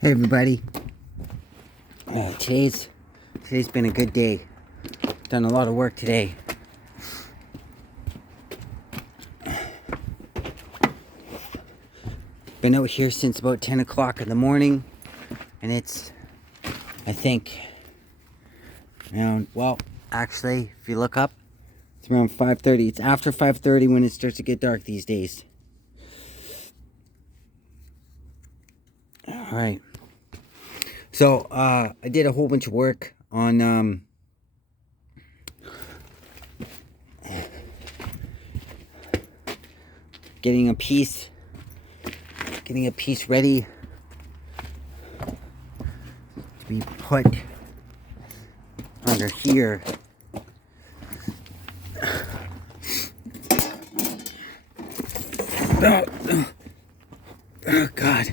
Hey everybody. Today's been a good day. Done a lot of work today. Been out here since about 10 o'clock in the morning, and it's, I think, around, well, actually, if you look up, it's around 5:30. It's after 5:30 when it starts to get dark these days. Alright. So, I did a whole bunch of work on, getting a piece ready to be put under here. Oh God.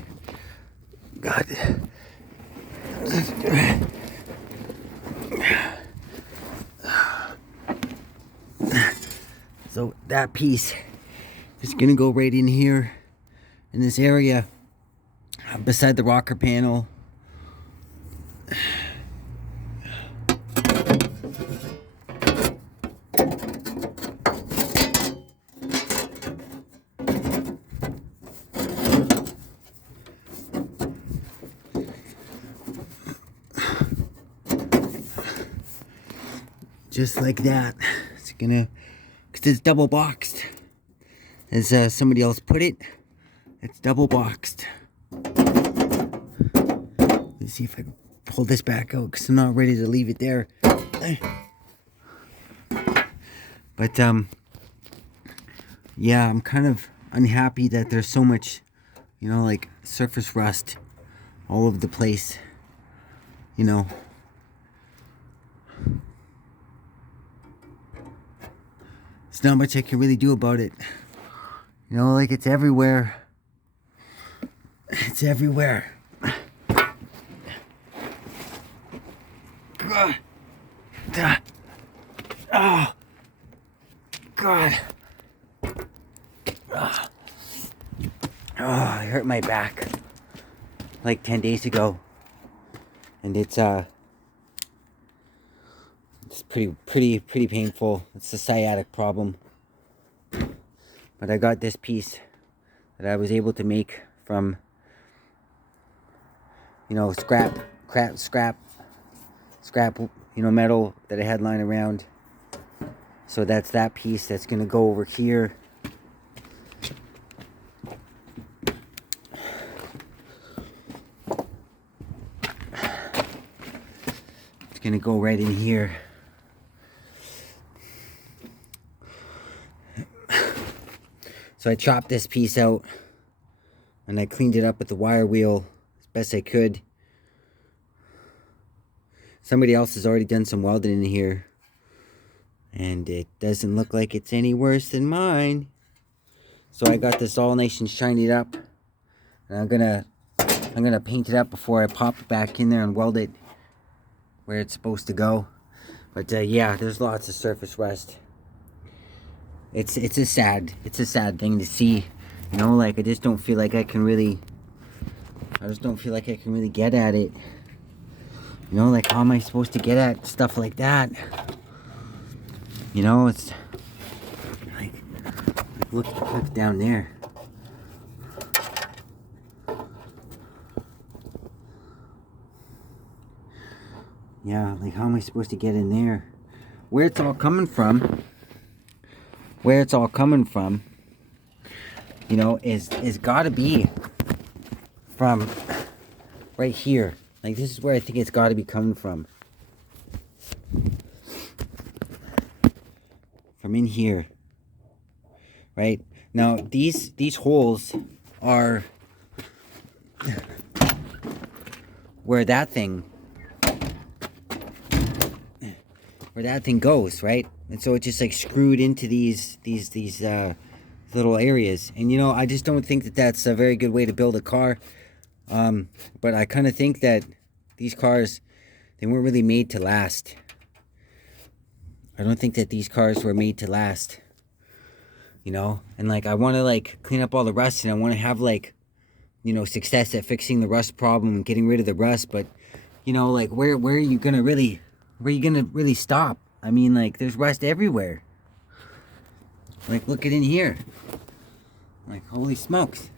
So that piece is gonna go right in here in this area beside the rocker panel. Just like that. It's gonna, because it's double boxed, as somebody else put it. It's double boxed. Let's see if I can pull this back out, because I'm not ready to leave it there. But yeah, I'm kind of unhappy that there's so much, like surface rust all over the place. There's not much I can really do about it. Like it's everywhere. It's everywhere. God. Oh. God. Oh. I hurt my back like 10 days ago. And it's pretty painful. It's a sciatic problem. But I got this piece that I was able to make from scrap metal that I had lying around. So that's that piece that's gonna go over here. It's gonna go right in here. So I chopped this piece out and I cleaned it up with the wire wheel as best I could. Somebody else has already done some welding in here, and it doesn't look like it's any worse than mine. So I got this all nice and shiny up, and I'm gonna paint it up before I pop it back in there and weld it where it's supposed to go. But yeah, there's lots of surface rust. It's a sad thing to see. Like I just don't feel like I can really get at it. Like how am I supposed to get at stuff like that? It's like look down there. Yeah, like how am I supposed to get in there? Where it's all coming from, is gotta be from right here. Like this is where I think it's gotta be coming from. From in here. Right? Now these holes are where that thing goes, right? And so it's just like screwed into these little areas. And I just don't think that that's a very good way to build a car. But I kind of think that these cars, they weren't really made to last. I don't think that these cars were made to last. And like I want to like clean up all the rust, and I want to have like you know, success at fixing the rust problem and getting rid of the rust, but, you know, like, where are you gonna really stop? I mean, like, there's rust everywhere. Like, look at in here. Like, holy smokes.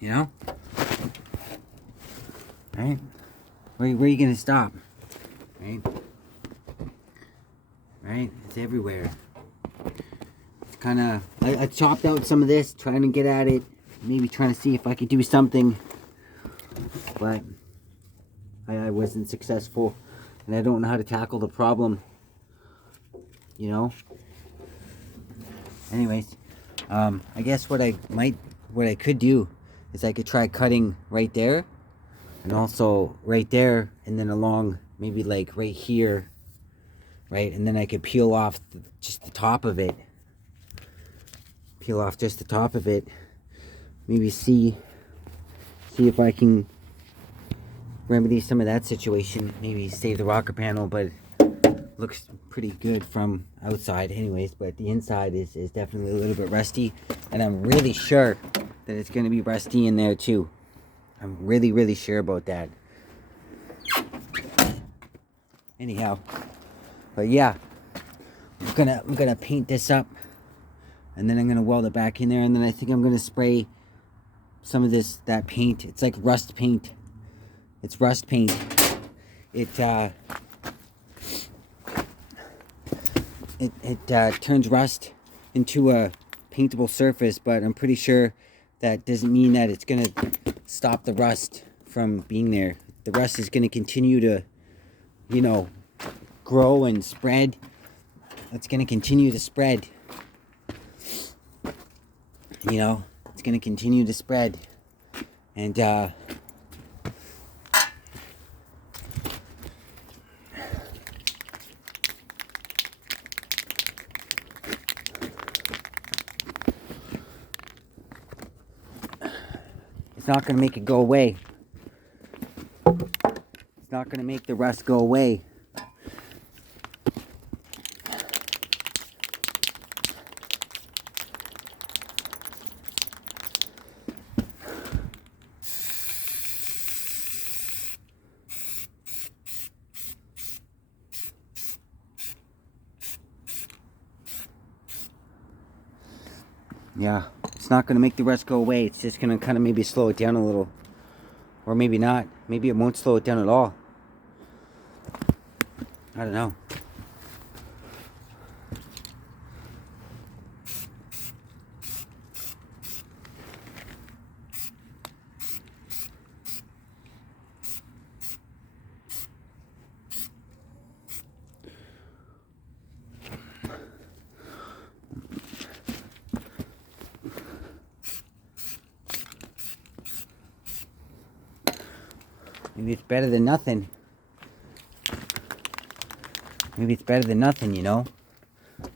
You know? Right? Where are you gonna stop? Right? Right? It's everywhere. It's kind of... I chopped out some of this, trying to get at it. Maybe trying to see if I could do something. But I wasn't successful. And I don't know how to tackle the problem. You know? Anyways. I guess what I could do is I could try cutting right there. And also right there. And then along maybe like right here. Right? And then I could peel off just the top of it. Peel off just the top of it. Maybe see if I can remedy some of that situation. Maybe save the rocker panel, but looks pretty good from outside anyways, but the inside is definitely a little bit rusty, and I'm really sure that it's going to be rusty in there too. I'm really sure about that. Anyhow, but yeah, I'm gonna paint this up, and then I'm gonna weld it back in there, and then I think I'm gonna spray some of that paint. It's like rust paint. It's rust paint. It turns rust into a paintable surface, but I'm pretty sure that doesn't mean that it's gonna stop the rust from being there. The rust is gonna continue to, you know, grow and spread. It's gonna continue to spread. You know, it's gonna continue to spread, and it's not gonna make it go away. It's not gonna make the rust go away. Yeah, it's not going to make the rust go away. It's just going to kind of maybe slow it down a little. Or maybe not. Maybe it won't slow it down at all. I don't know. Maybe it's better than nothing. Maybe it's better than nothing, you know?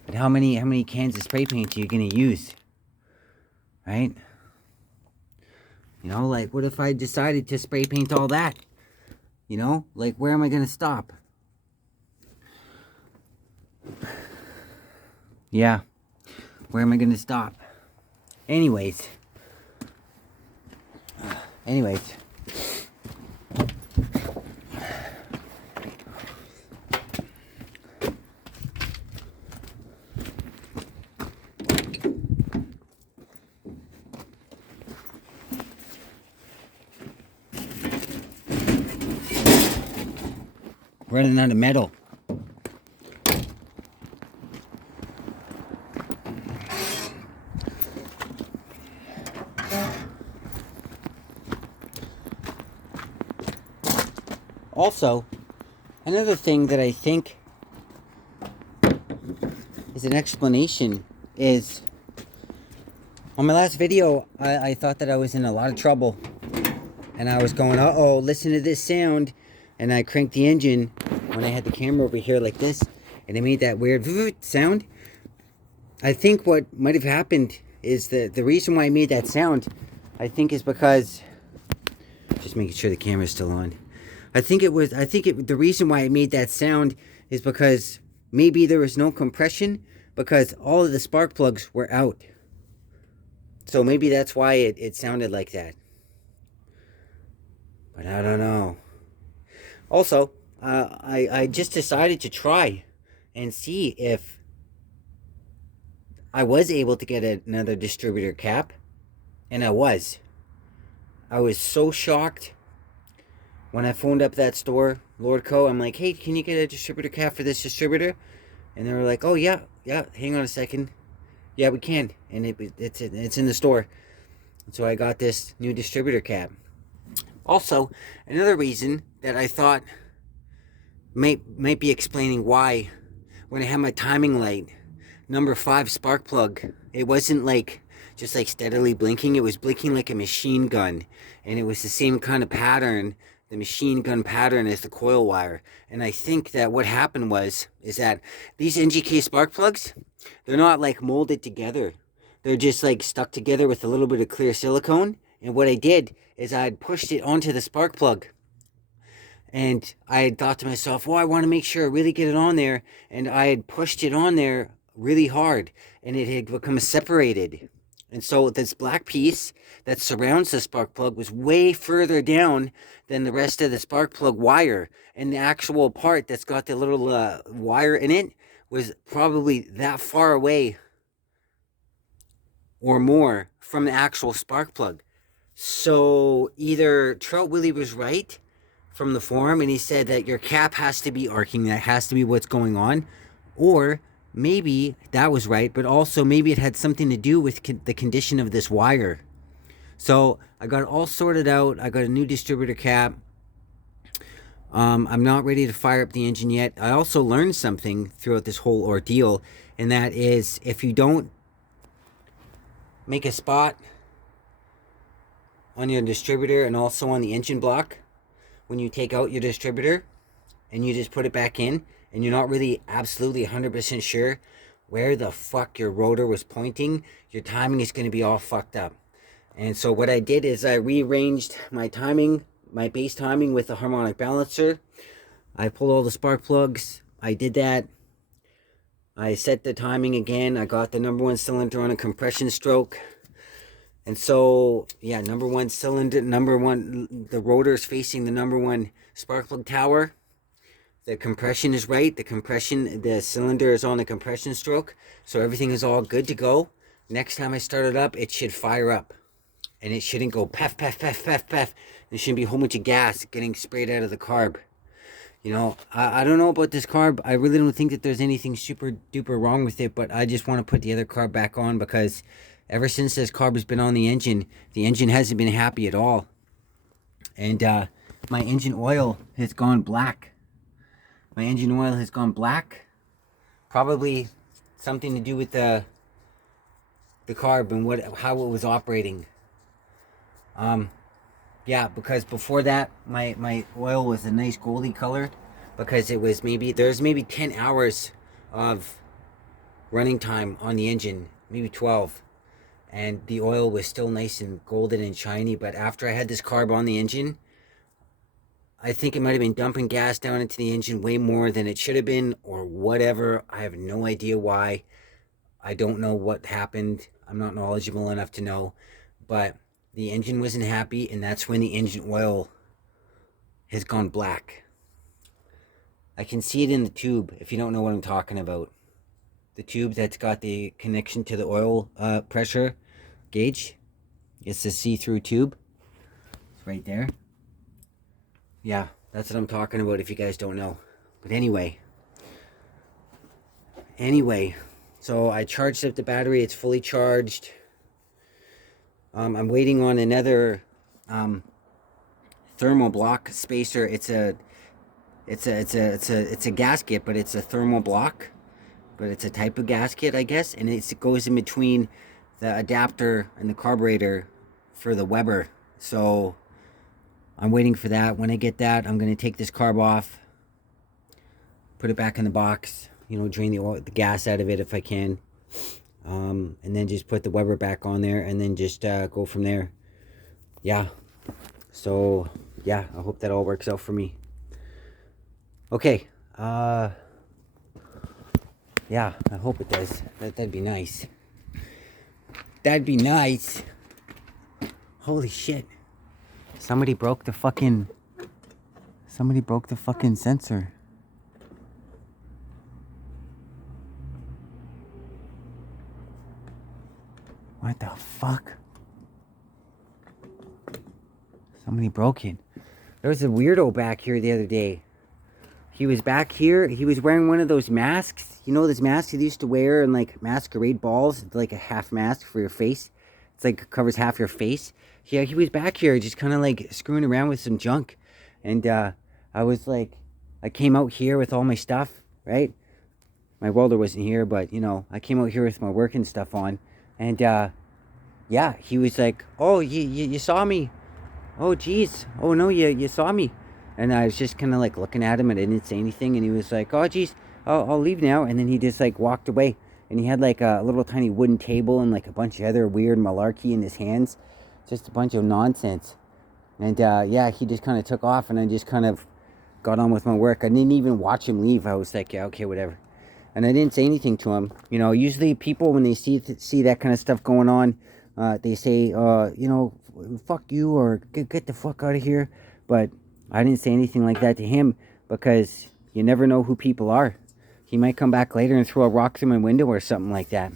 But how many cans of spray paint are you going to use? Right? You know, like, what if I decided to spray paint all that? You know? Like, where am I going to stop? Yeah. Where am I going to stop? Anyways. Running out of metal. Also, another thing that I think is an explanation is, on my last video, I thought that I was in a lot of trouble. And I was going, uh-oh, listen to this sound. And I cranked the engine when I had the camera over here like this, and it made that weird sound. I think what might have happened is the reason why I made that sound, I think, is because, just making sure the camera's still on. The reason why I made that sound is because maybe there was no compression because all of the spark plugs were out. So maybe that's why it sounded like that. But I don't know. Also, I just decided to try and see if I was able to get another distributor cap. And I was. I was so shocked when I phoned up that store, Lordco. I'm like, hey, can you get a distributor cap for this distributor? And they were like, oh, yeah, hang on a second. Yeah, we can. And it's in the store. So I got this new distributor cap. Also, another reason that I thought might be explaining why when I had my timing light, number 5 spark plug, it wasn't like just like steadily blinking. It was blinking like a machine gun, and it was the same kind of pattern, the machine gun pattern, as the coil wire. And I think that what happened is that these NGK spark plugs, they're not like molded together. They're just like stuck together with a little bit of clear silicone. And what I did is I had pushed it onto the spark plug. And I had thought to myself, well, I want to make sure I really get it on there. And I had pushed it on there really hard, and it had become separated. And so this black piece that surrounds the spark plug was way further down than the rest of the spark plug wire. And the actual part that's got the little wire in it was probably that far away or more from the actual spark plug. So either Trout Willie was right from the forum, and he said that your cap has to be arcing, that has to be what's going on, or maybe that was right, but also maybe it had something to do with the condition of this wire. So I got it all sorted out. I got a new distributor cap. I'm not ready to fire up the engine yet. I also learned something throughout this whole ordeal, and that is if you don't make a spot on your distributor and also on the engine block when you take out your distributor and you just put it back in, and you're not really absolutely 100% sure where the fuck your rotor was pointing, your timing is going to be all fucked up. And so what I did is I rearranged my timing, my base timing, with a harmonic balancer. I pulled all the spark plugs. I did that. I set the timing again. I got the number 1 cylinder on a compression stroke. And so, yeah, number 1 cylinder, the rotor is facing the number 1 spark plug tower. The compression is right. The cylinder is on the compression stroke. So everything is all good to go. Next time I start it up, it should fire up. And it shouldn't go puff, puff, puff, puff, puff. There shouldn't be a whole bunch of gas getting sprayed out of the carb. You know, I don't know about this carb. I really don't think that there's anything super duper wrong with it, but I just want to put the other carb back on because ever since this carb has been on the engine hasn't been happy at all. And my engine oil has gone black. My engine oil has gone black. Probably something to do with the carb and how it was operating. Yeah, because before that, my oil was a nice goldy color because there's maybe 10 hours of running time on the engine, maybe 12. And the oil was still nice and golden and shiny. But after I had this carb on the engine, I think it might have been dumping gas down into the engine way more than it should have been or whatever. I have no idea why. I don't know what happened. I'm not knowledgeable enough to know. But the engine wasn't happy, and that's when the engine oil has gone black. I can see it in the tube, if you don't know what I'm talking about. The tube that's got the connection to the oil pressure gauge. It's a see-through tube. It's right there. Yeah, that's what I'm talking about if you guys don't know. But anyway, so I charged up the battery. It's fully charged. I'm waiting on another thermal block spacer. It's a gasket, but it's a thermal block. But it's a type of gasket, I guess, and it goes in between the adapter and the carburetor for the Weber. So I'm waiting for that. When I get that, I'm going to take this carb off, put it back in the box, drain the gas out of it if I can, and then just put the Weber back on there, and then just go from there. Yeah. So, yeah, I hope that all works out for me. Okay. Yeah, I hope it does. That'd be nice. That'd be nice. Holy shit. Somebody broke the fucking sensor. What the fuck? Somebody broke it. There was a weirdo back here the other day. He was back here. He was wearing one of those masks. You know those masks you used to wear in like masquerade balls? It's like a half mask for your face. It's like covers half your face. Yeah, he was back here just kind of like screwing around with some junk. And I was like, I came out here with all my stuff, right? My welder wasn't here, but you know, I came out here with my working stuff on. And yeah, he was like, oh, you saw me. Oh, geez. Oh, no, you saw me. And I was just kind of like looking at him and I didn't say anything. And he was like, oh, geez, I'll leave now. And then he just like walked away. And he had like a little tiny wooden table and like a bunch of other weird malarkey in his hands. Just a bunch of nonsense. And yeah, he just kind of took off and I just kind of got on with my work. I didn't even watch him leave. I was like, yeah, okay, whatever. And I didn't say anything to him. You know, usually people, when they see that kind of stuff going on, they say, you know, fuck you or get the fuck out of here. But I didn't say anything like that to him because you never know who people are. He might come back later and throw a rock through my window or something like that.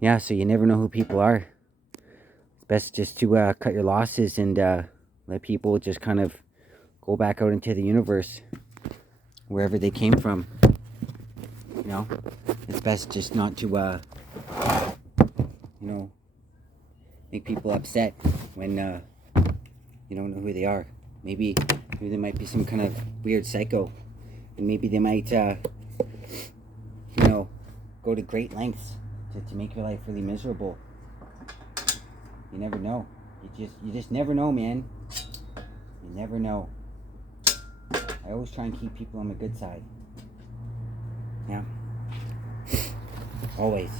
Yeah, so you never know who people are. It's best just to cut your losses and let people just kind of go back out into the universe, wherever they came from. You know, it's best just not to, you know, make people upset when you don't know who they are. Maybe there might be some kind of weird psycho, and maybe they might, you know, go to great lengths to make your life really miserable. You never know. You just never know, man. You never know. I always try and keep people on the good side. Yeah. Always.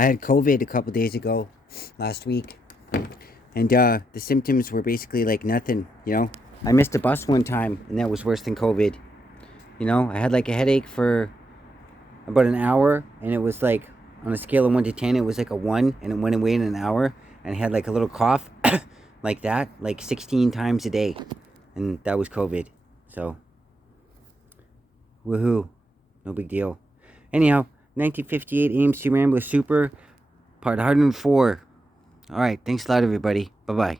I had COVID a couple days ago, last week, and the symptoms were basically like nothing, you know. I missed a bus one time, and that was worse than COVID. You know, I had like a headache for about an hour, and it was like, on a scale of 1 to 10, it was like a 1, and it went away in an hour, and I had like a little cough, like that, like 16 times a day, and that was COVID, so, woohoo, no big deal. Anyhow, 1958 AMC Rambler Super, part 104. Alright, thanks a lot, everybody. Bye-bye.